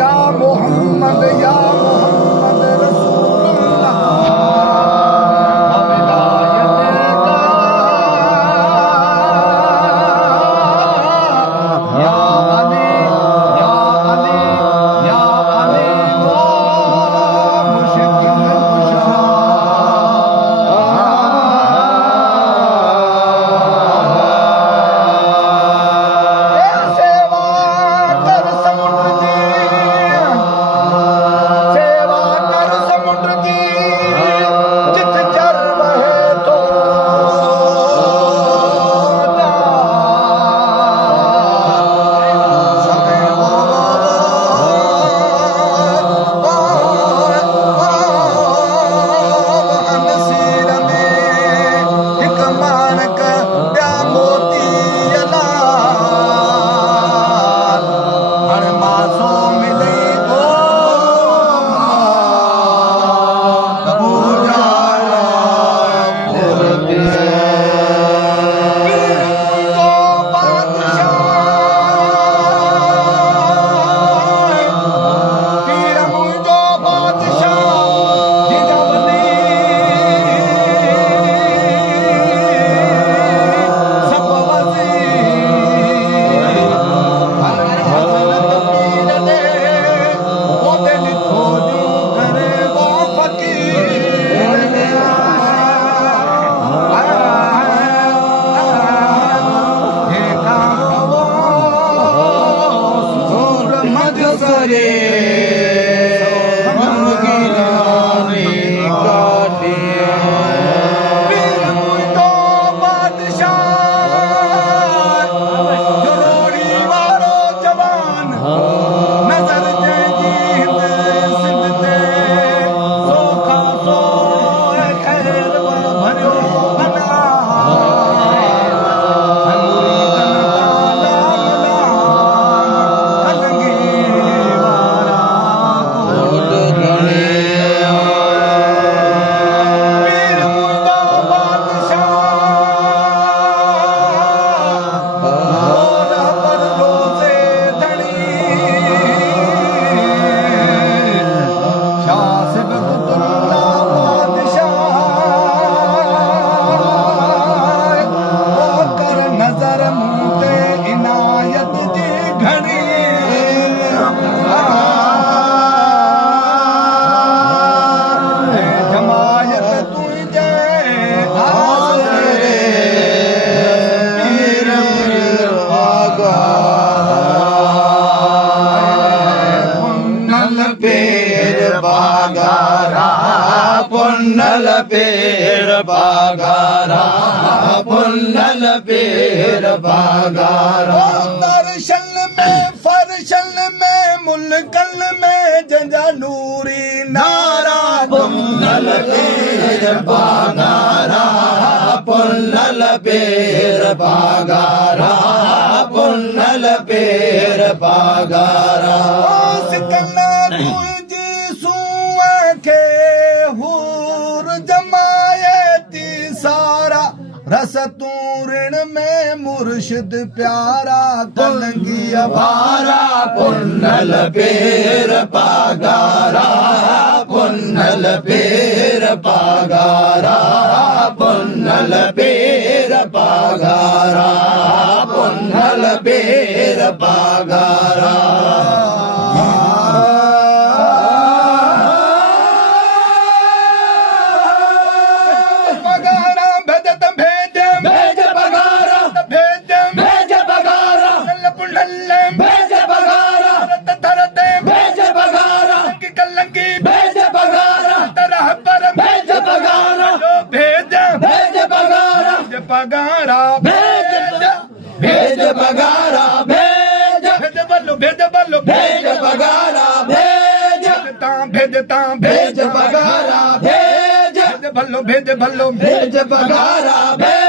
या मोहम्मद रसूलुल्लाह पुन्नल पेर बागारा पुन्नल पेर बागारा दर्शन में फरशन में मुल्कल में जंजा नूरी नारा पुन्नल पेर बागारा पुन्नल पेर बागारा पुन्नल पेर बागारा सिकना तुझी सुआ के हूर जमायती सारा रस तू ऋण में मुर्शिद प्यारा कलंगी अभारा पुन्नल पेर बागारा पुन्नल पेर बागारा पुन्नल पेर बागारा पुन्नल पेर बागारा पगारा भेज बगारा भेज बल्लो भेज बल्लो भेज बगारा भेज भेजता भेज बगारा भेज बल्लो भेज बल्लो भेज बगारा भेज